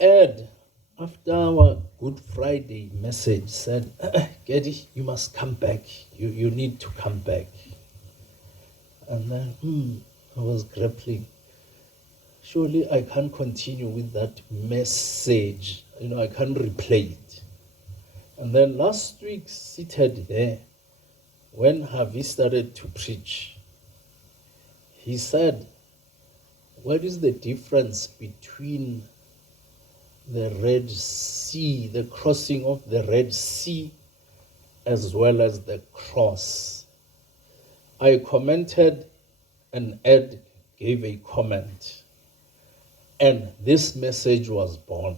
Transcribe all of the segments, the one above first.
Ed, after our Good Friday message, said, Kedi, you must come back. You need to come back. And then I was grappling. Surely I can't continue with that message. I can't replay it. And then last week, seated there, when Harvey started to preach, he said, what is the difference between the Red Sea, the crossing of the Red Sea, as well as the cross? I commented, and Ed gave a comment, and this message was born.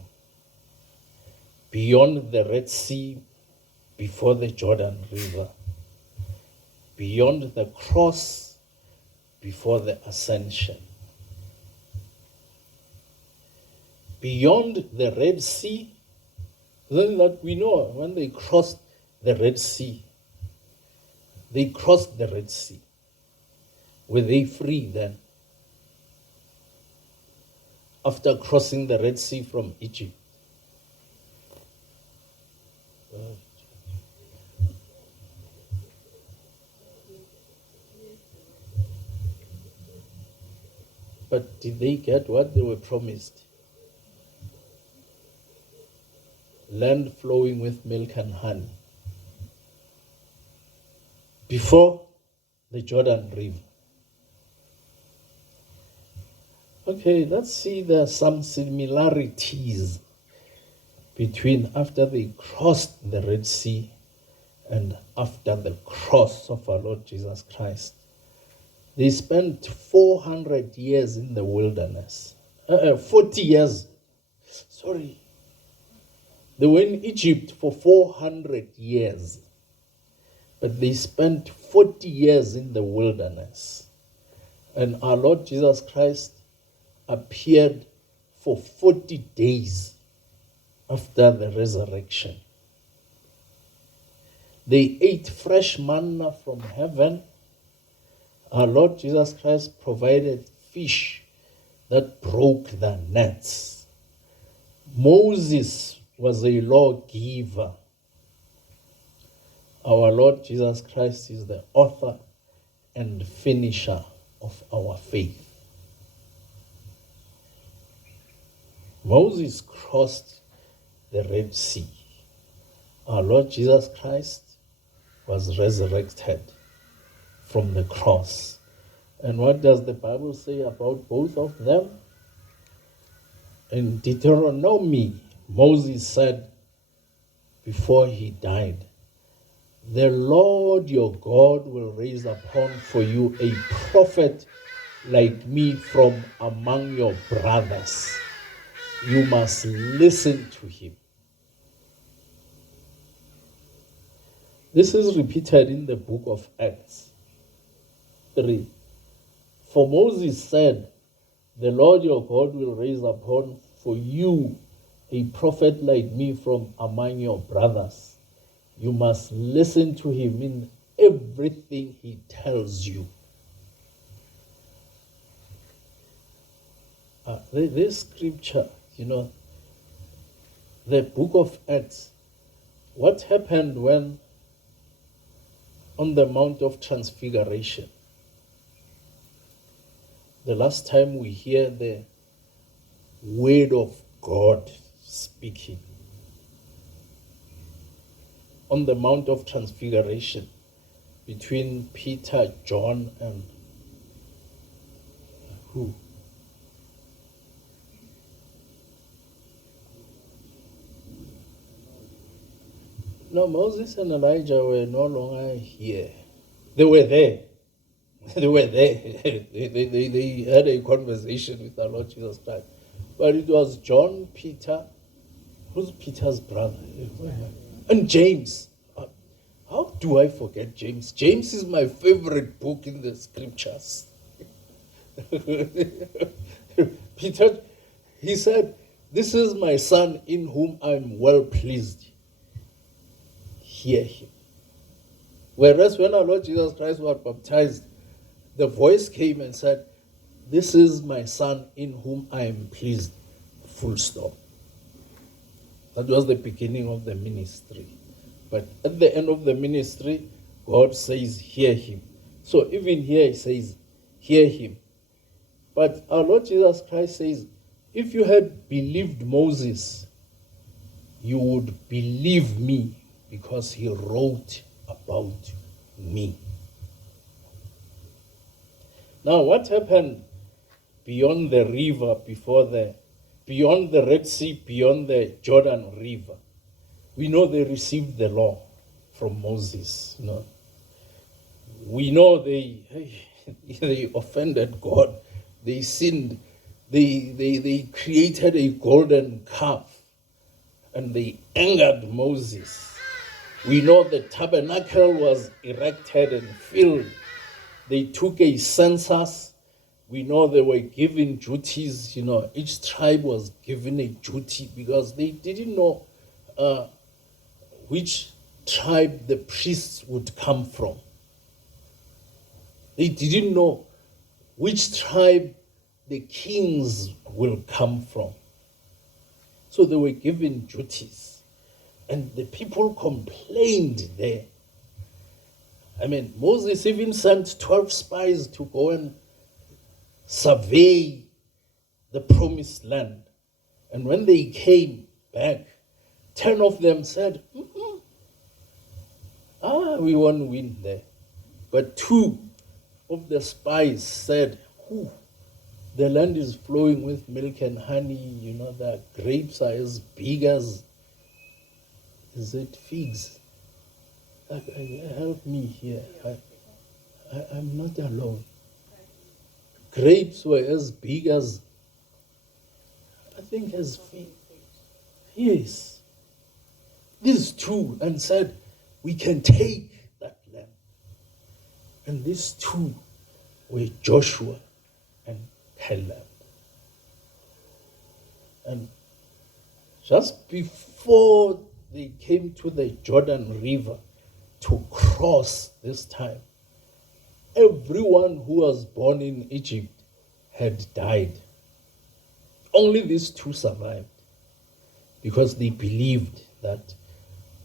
Beyond the Red Sea, before the Jordan River, beyond the cross, before the ascension. Beyond the Red Sea, then that we know when they crossed the Red Sea, they crossed the Red Sea. Were they free then? After crossing the Red Sea from Egypt? But did they get what they were promised? Land flowing with milk and honey. Before the Jordan River. Okay, let's see, there are some similarities between after they crossed the Red Sea and after the cross of our Lord Jesus Christ. They spent 400 years in the wilderness. 40 years. Sorry. They were in Egypt for 400 years. But they spent 40 years in the wilderness. And our Lord Jesus Christ appeared for 40 days after the resurrection. They ate fresh manna from heaven. Our Lord Jesus Christ provided fish that broke the nets. Moses was a lawgiver. Our Lord Jesus Christ is the author and finisher of our faith. Moses crossed the Red Sea. Our Lord Jesus Christ was resurrected from the cross. And what does the Bible say about both of them? In Deuteronomy, Moses said before he died, the Lord your God will raise upon for you a prophet like me from among your brothers. You must listen to him. This is repeated in the book of Acts 3. For Moses said, the Lord your God will raise upon for you a prophet like me from among your brothers. You must listen to him in everything he tells you. This scripture, the book of Acts, what happened when on the Mount of Transfiguration? The last time we hear the word of God speaking. On the Mount of Transfiguration, between Peter, John, and who? No, Moses and Elijah were no longer here. They were there. They were there. They had a conversation with our Lord Jesus Christ. But it was John, Peter, who's Peter's brother? And James. How do I forget James? James is my favorite book in the scriptures. Peter, he said, this is my son in whom I'm well pleased. Hear him. Whereas when our Lord Jesus Christ was baptized, the voice came and said, this is my son in whom I am pleased. Full stop. That was the beginning of the ministry. But at the end of the ministry, God says, hear him. So even here he says, hear him. But our Lord Jesus Christ says, if you had believed Moses, you would believe me because he wrote about me. Now, what happened beyond the river, beyond the Red Sea, beyond the Jordan River? We know they received the law from Moses. We know they offended God. They sinned. They created a golden calf and they angered Moses. We know the tabernacle was erected and filled. They took a census. We know they were given duties. Each tribe was given a duty because they didn't know which tribe the priests would come from. They didn't know which tribe the kings will come from. So they were given duties. And the people complained there. Moses even sent 12 spies to go and survey the promised land. And when they came back, 10 of them said, we won't win there. But 2 of the spies said, the land is flowing with milk and honey. The grapes are as big as, is it figs? Help me here. I'm not alone. Grapes were as big as, I think, as figs. Yes. These 2 and said, we can take that land. And these 2 were Joshua and Caleb. And just before they came to the Jordan River to cross this time, everyone who was born in Egypt had died. Only these 2 survived because they believed that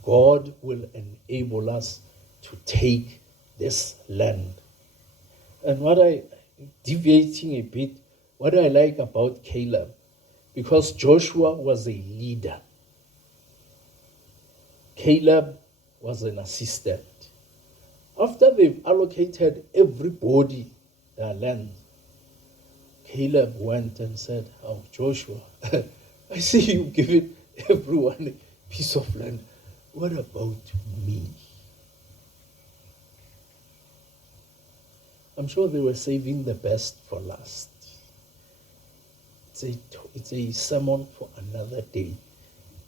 God will enable us to take this land. And deviating a bit, what I like about Caleb, because Joshua was a leader, Caleb was an assistant. After they've allocated everybody their land, Caleb went and said, Joshua, I see you've given everyone a piece of land. What about me? I'm sure they were saving the best for last. It's a sermon for another day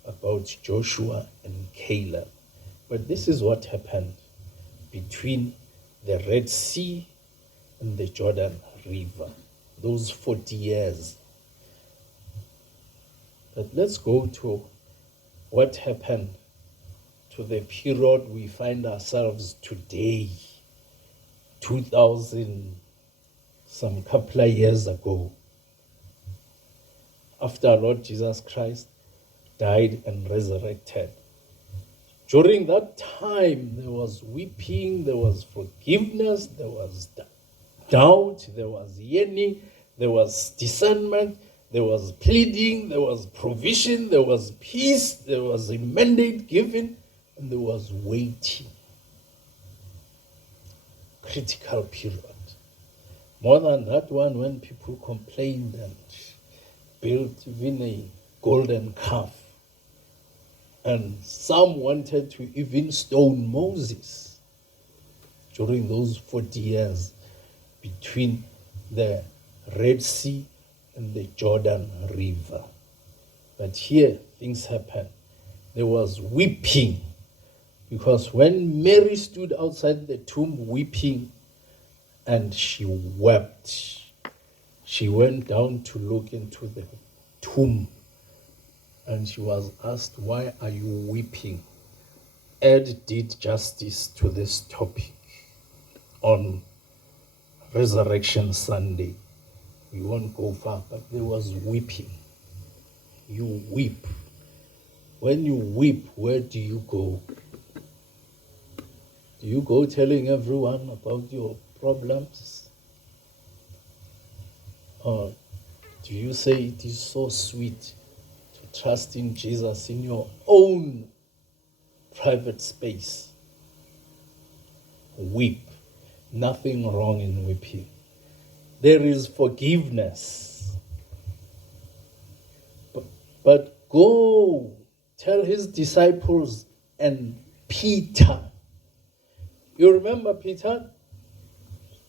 about Joshua and Caleb. But this is what happened between the Red Sea and the Jordan River, those 40 years. But let's go to what happened to the period we find ourselves today, 2000, some couple of years ago, after our Lord Jesus Christ died and resurrected. During that time, there was weeping, there was forgiveness, there was doubt, there was yearning, there was discernment, there was pleading, there was provision, there was peace, there was a mandate given, and there was waiting. Critical period. More than that one, when people complained and built even a golden calf, and some wanted to even stone Moses during those 40 years between the Red Sea and the Jordan River. But here things happened. There was weeping, because when Mary stood outside the tomb weeping and she wept, she went down to look into the tomb and she was asked, "Why are you weeping?" Ed did justice to this topic on Resurrection Sunday. We won't go far, but there was weeping. You weep when you weep, where do you go? Do you go telling everyone about your problems? Or do you say it is so sweet to trust in Jesus in your own private space? Weep. Nothing wrong in weeping. There is forgiveness. But go tell his disciples and Peter. You remember Peter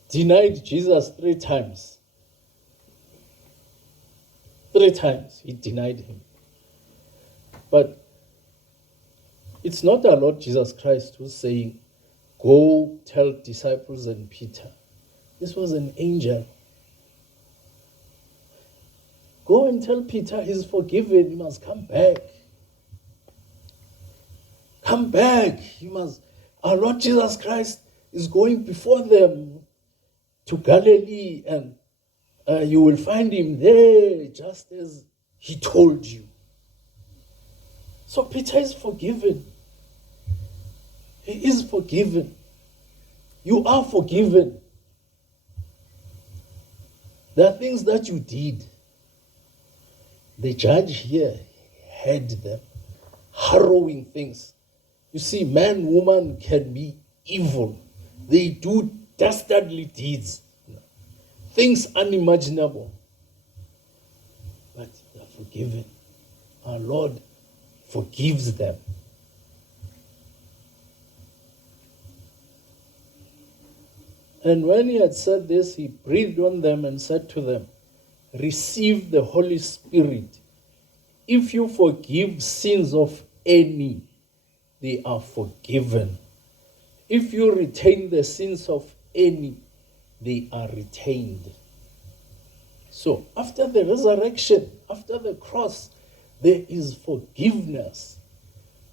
denied Jesus 3 times. 3 times he denied him. But it's not our Lord Jesus Christ who's saying, go tell disciples and Peter. This was an angel. Go and tell Peter he's forgiven. He must come back. Come back. Our Lord Jesus Christ is going before them to Galilee, and you will find him there just as he told you. So Peter is forgiven. He is forgiven. You are forgiven. There are things that you did. The judge here had them. Harrowing things. You see, man, woman can be evil. They do dastardly deeds. Things unimaginable. But they are forgiven. Our Lord forgives them. And when he had said this, he breathed on them and said to them, receive the Holy Spirit. If you forgive sins of any, they are forgiven. If you retain the sins of any, they are retained. So after the resurrection, after the cross, there is forgiveness.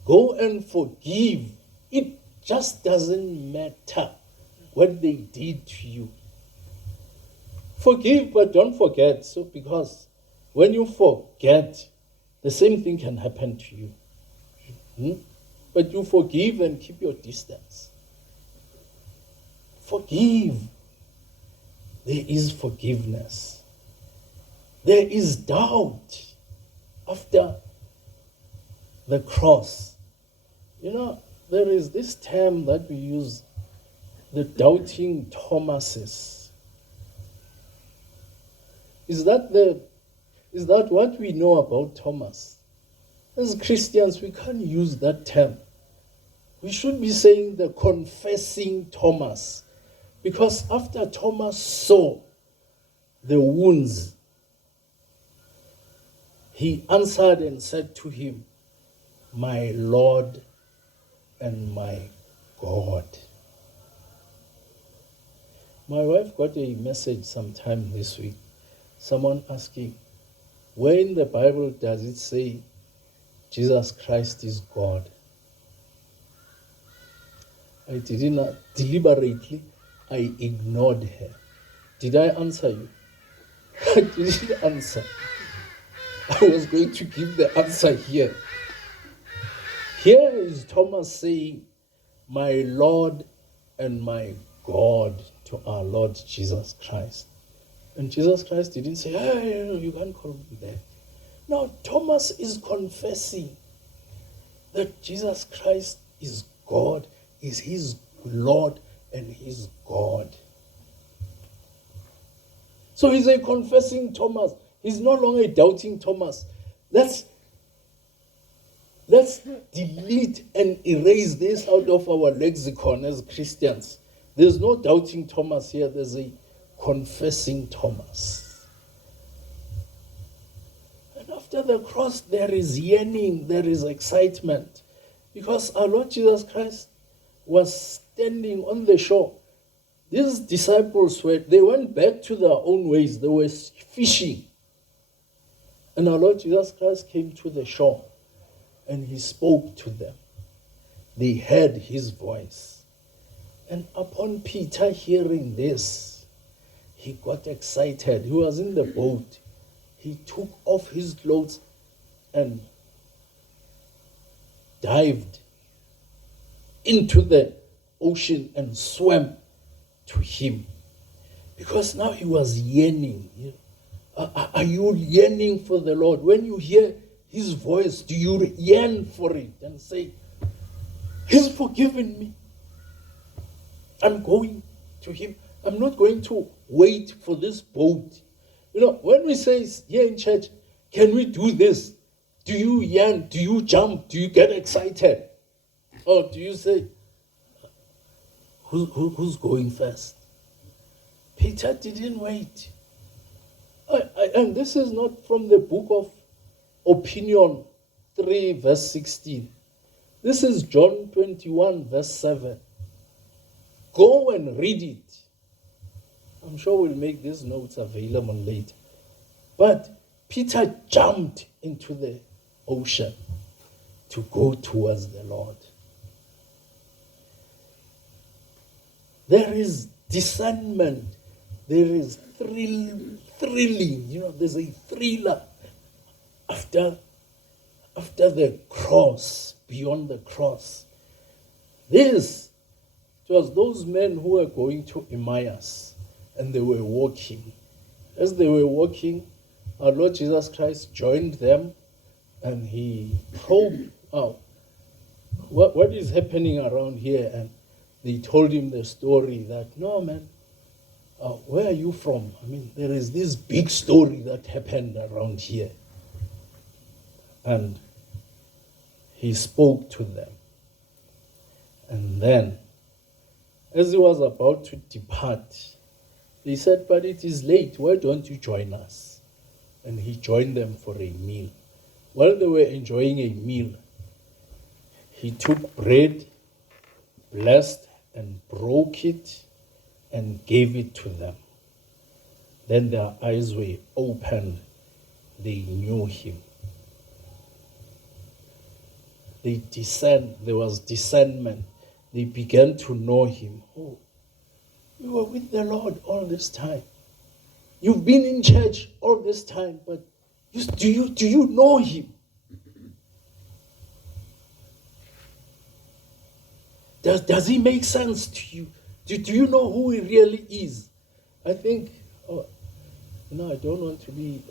Go and forgive. It just doesn't matter what they did to you. Forgive, but don't forget. So because when you forget, the same thing can happen to you. But you forgive and keep your distance. Forgive. There is forgiveness. There is doubt after the cross. You know, there is this term that we use, the doubting Thomases. Is that what we know about Thomas? As Christians, we can't use that term. We should be saying the confessing Thomas. Because after Thomas saw the wounds, he answered and said to him, my Lord and my God. My wife got a message sometime this week. Someone asking, where in the Bible does it say Jesus Christ is God? I did not deliberately, I ignored her. Did I answer you? I didn't answer. I was going to give the answer here. Here is Thomas saying, my Lord and my God to our Lord Jesus Christ. And Jesus Christ didn't say, hey, you can't call me that. No, Thomas is confessing that Jesus Christ is God, is his Lord and his God. So he's a confessing Thomas. He's no longer a doubting Thomas. Let's delete and erase this out of our lexicon as Christians. There's no doubting Thomas here. There's a confessing Thomas. And after the cross, there is yearning, there is excitement. Because our Lord Jesus Christ was standing on the shore. These disciples they went back to their own ways. They were fishing. And our Lord Jesus Christ came to the shore and he spoke to them. They heard his voice. And upon Peter hearing this, he got excited. He was in the boat. He took off his clothes and dived into the ocean and swam to him. Because now he was yearning. Are you yearning for the Lord? When you hear his voice, do you yearn for it and say, he's forgiven me. I'm going to him. I'm not going to wait for this boat. When we say here in church, can we do this? Do you yearn? Do you jump? Do you get excited? Or do you say, who's going first? Peter didn't wait. And this is not from the book of Opinion 3, verse 16. This is John 21, verse 7. Go and read it. I'm sure we'll make these notes available later. But Peter jumped into the ocean to go towards the Lord. There is discernment. There is thrilling. There's a thriller after the cross, beyond the cross. It was those men who were going to Emmaus, and they were walking. As they were walking, our Lord Jesus Christ joined them, and he probed out what is happening around here. And they told him the story that, no, man, where are you from? I mean, there is this big story that happened around here. And he spoke to them. And then, as he was about to depart, they said, but it is late. Why don't you join us? And he joined them for a meal. While they were enjoying a meal, he took bread, blessed and broke it, and gave it to them. Then their eyes were opened. They knew him. There was discernment. They began to know him. Oh, you were with the Lord all this time. You've been in church all this time, but do you know him? Does he make sense to you? Do you know who he really is? I think, I don't want to be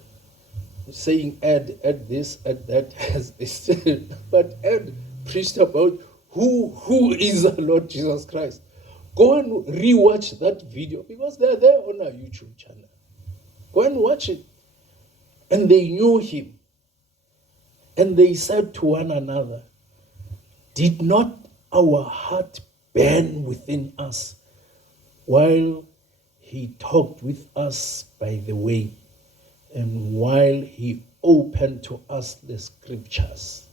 saying add this, add that, as they said, but Ed preached about who is our Lord Jesus Christ. Go and rewatch that video, because they're there on our YouTube channel. Go and watch it. And they knew him. And they said to one another, did not our heart burn within us while he talked with us by the way, and while he opened to us the scriptures?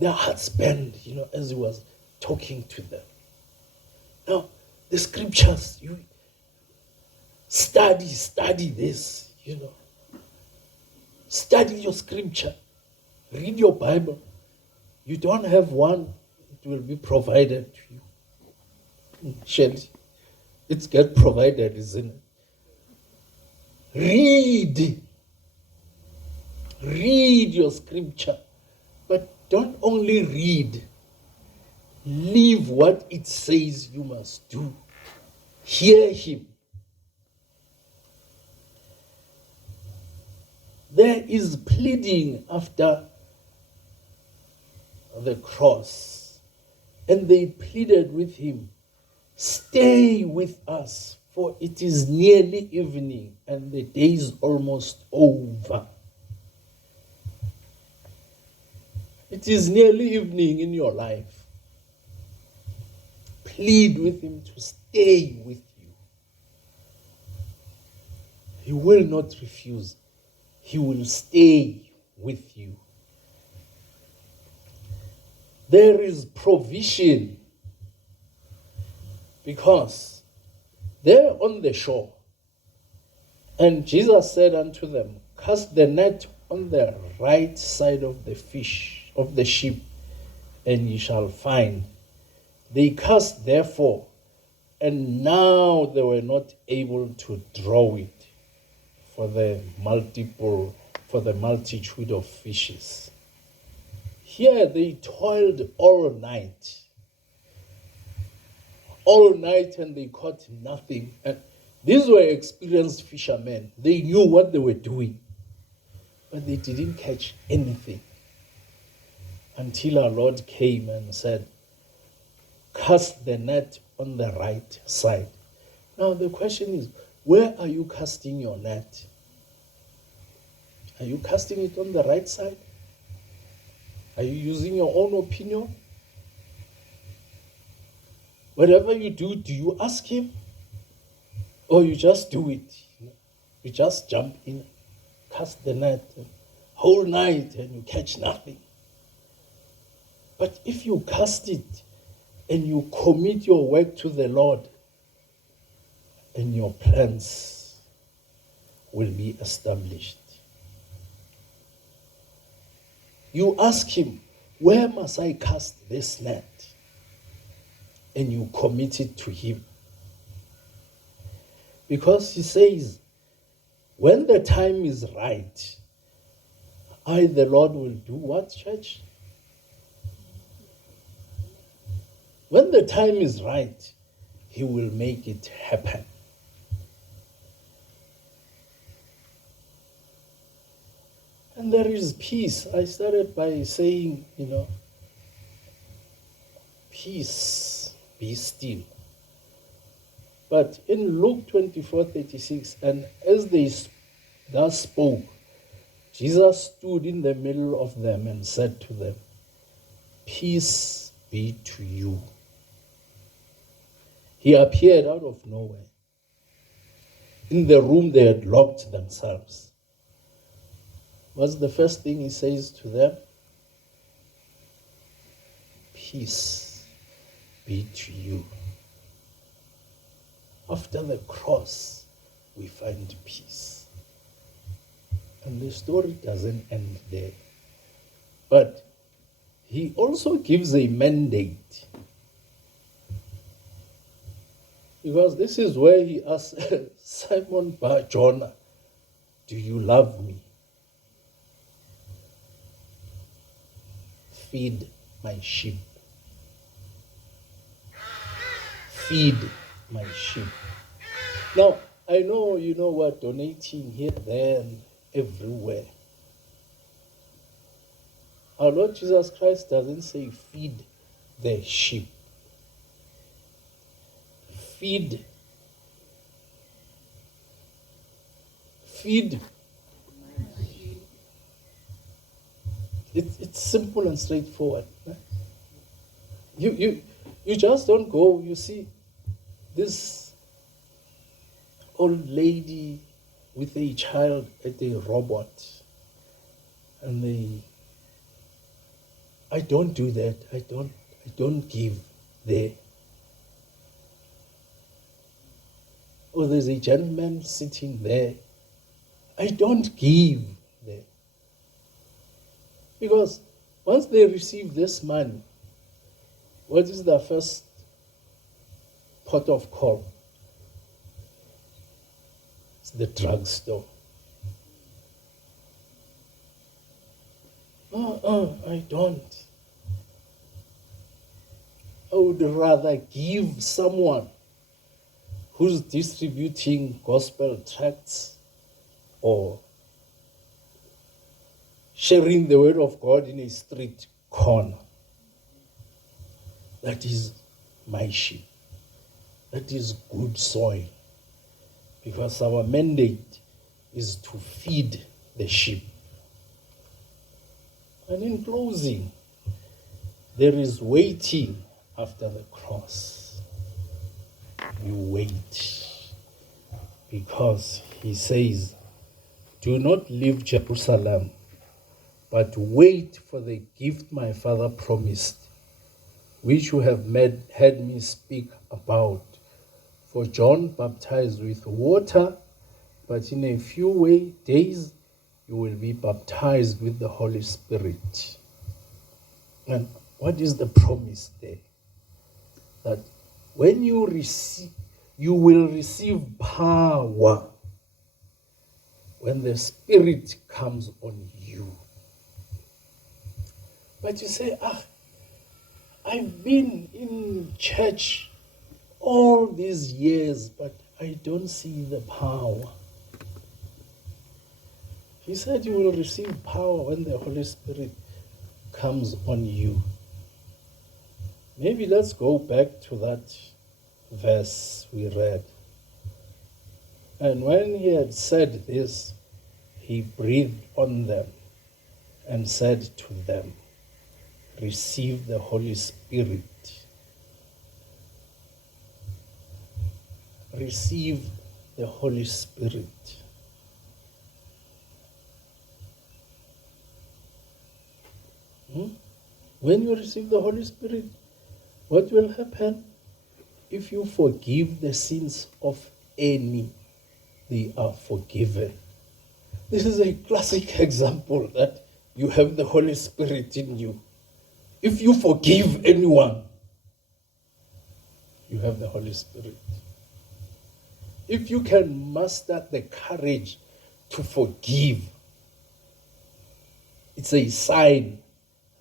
Their hearts burned, as he was talking to them. Now, the scriptures, you study this, Study your scripture. Read your Bible. You don't have one, it will be provided to you. Shelley, it's get provided, isn't it? Read your scripture. But don't only read. Live what it says you must do. Hear him. There is pleading after the cross. And they pleaded with him, stay with us, for it is nearly evening and the day is almost over. It is nearly evening in your life. Plead with him to stay with you. He will not refuse. He will stay with you. There is provision, because they're on the shore. And Jesus said unto them, cast the net on the right side of the ship, and ye shall find. They cast therefore, and now they were not able to draw it for the multitude of fishes. Here they toiled all night, and they caught nothing. And these were experienced fishermen. They knew what they were doing, but they didn't catch anything until our Lord came and said, cast the net on the right side. Now the question is, where are you casting your net? Are you casting it on the right side? Are you using your own opinion? Whatever you do you ask him? Or you just do it? You just jump in, cast the net, whole night, and you catch nothing. But if you cast it and you commit your work to the Lord, and your plans will be established. You ask him, where must I cast this net? And you commit it to him. Because he says, when the time is right, I, the Lord, will do what, church? When the time is right, he will make it happen. And there is peace. I started by saying, peace, be still. But in Luke 24:36, and as they thus spoke, Jesus stood in the middle of them and said to them, peace be to you. He appeared out of nowhere. In the room they had locked themselves. What's the first thing he says to them? Peace be to you. After the cross, we find peace. And the story doesn't end there. But he also gives a mandate. Because this is where he asks Simon Bar-Jonah, do you love me? Feed my sheep. Feed my sheep. Now, I know you know what, donating here, there, and everywhere. Our Lord Jesus Christ doesn't say feed the sheep. Feed. It's simple and straightforward. You just don't go. You see this old lady with a child at a robot, and I don't do that. I don't give there. Or there's a gentleman sitting there. I don't give there. Because once they receive this money, what is the first port of call? It's the drugstore. I don't. I would rather give someone who's distributing gospel tracts or sharing the word of God in a street corner. That is my sheep. That is good soil. Because our mandate is to feed the sheep. And in closing, there is waiting after the cross. You wait. Because he says, do not leave Jerusalem, but wait for the gift my Father promised, which you have heard me speak about. For John baptized with water, but in a few days you will be baptized with the Holy Spirit. And what is the promise there? That when you receive, you will receive power when the Spirit comes on you. But you say, I've been in church all these years, but I don't see the power. He said you will receive power when the Holy Spirit comes on you. Maybe let's go back to that verse we read. And when he had said this, he breathed on them and said to them, receive the Holy Spirit. Receive the Holy Spirit. When you receive the Holy Spirit, what will happen? If you forgive the sins of any, they are forgiven. This is a classic example that you have the Holy Spirit in you. If you forgive anyone, you have the Holy Spirit. If you can muster the courage to forgive, it's a sign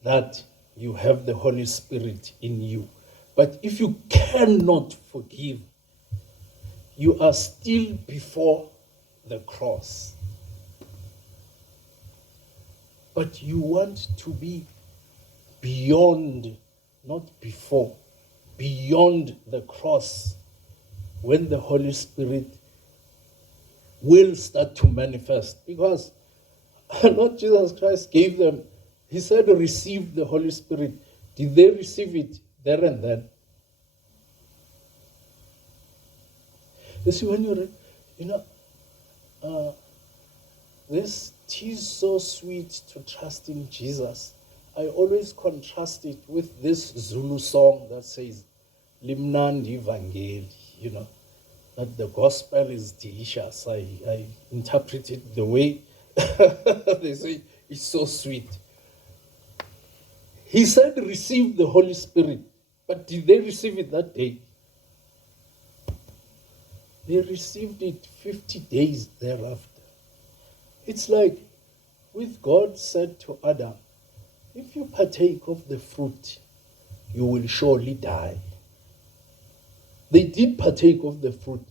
that you have the Holy Spirit in you. But if you cannot forgive, you are still before the cross. But you want to be beyond, not before, beyond the cross, when the Holy Spirit will start to manifest. Because Lord Jesus Christ gave them, he said, receive the Holy Spirit. Did they receive it there and then? You see, when you read, this "'tis so sweet to trust in Jesus," I always contrast it with this Zulu song that says, Limnandi Vangeli, that the gospel is delicious. I interpret it the way they say it's so sweet. He said, receive the Holy Spirit. But did they receive it that day? They received it 50 days thereafter. It's like with God said to Adam, if you partake of the fruit, you will surely die. They did partake of the fruit,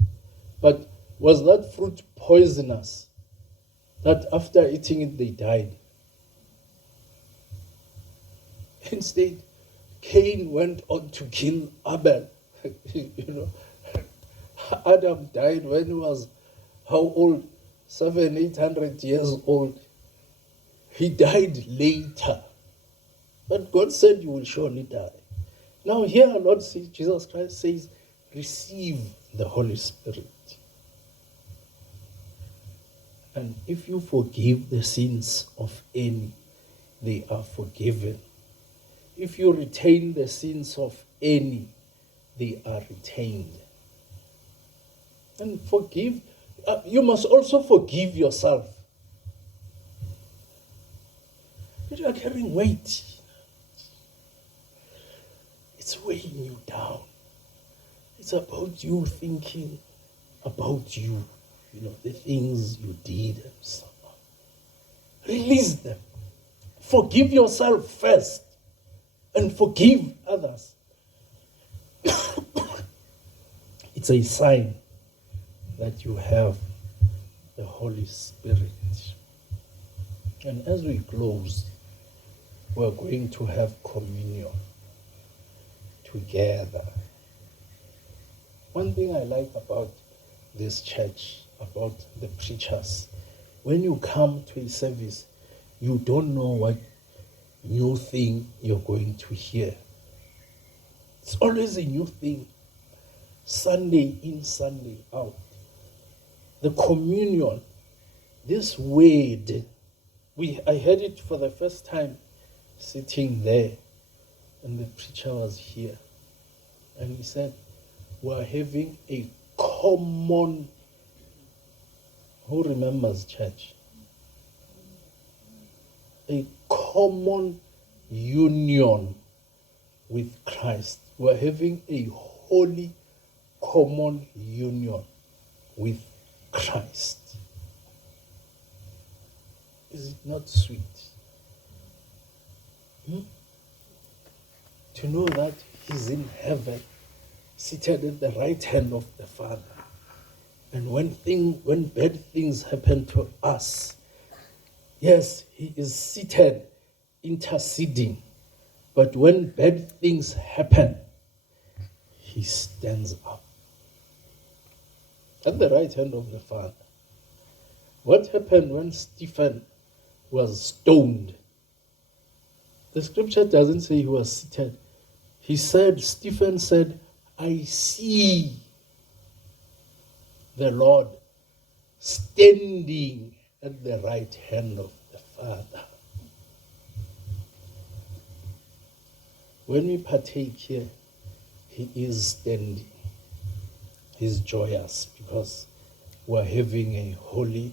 but was that fruit poisonous? That after eating it, they died? Instead, Cain went on to kill Abel. Adam died when he was how old? 700-800 years old. He died later. But God said you will surely die. Now here our Lord Jesus Christ says, receive the Holy Spirit. And if you forgive the sins of any, they are forgiven. If you retain the sins of any, they are retained. And forgive, you must also forgive yourself. You are carrying weight. It's weighing you down. It's about you thinking about you, the things you did and so on. Release them. Forgive yourself first and forgive others. It's a sign that you have the Holy Spirit. And as we close, we're going to have communion together. One thing I like about this church, about the preachers, when you come to a service, you don't know what new thing you're going to hear. It's always a new thing. Sunday in, Sunday out. The communion, this word, I heard it for the first time sitting there, and the preacher was here. And he said, we're having a common, who remembers church? A common union with Christ. We're having a holy common union with Christ. Is it not sweet? to know that he's in heaven, seated at the right hand of the Father. And when bad things happen to us, yes, he is seated, interceding. But when bad things happen, he stands up at the right hand of the Father. What happened when Stephen was stoned? The scripture doesn't say he was seated. Stephen said, I see the Lord standing at the right hand of the Father. When we partake here, he is standing. He's joyous because we're having a holy,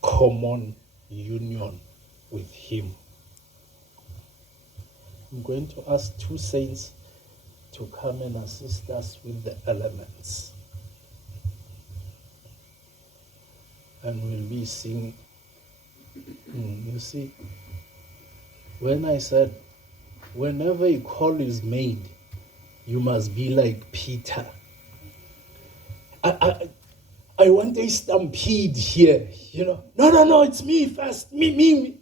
common union with him. I'm going to ask two saints to come and assist us with the elements. And we'll be singing. You see, when I said, whenever a call is made, you must be like Peter. I want a stampede here, No, it's me first, me.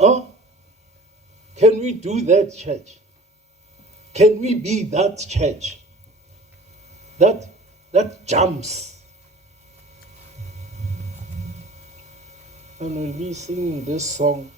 Oh, can we do that, church? Can we be that church that jumps? And we'll be singing this song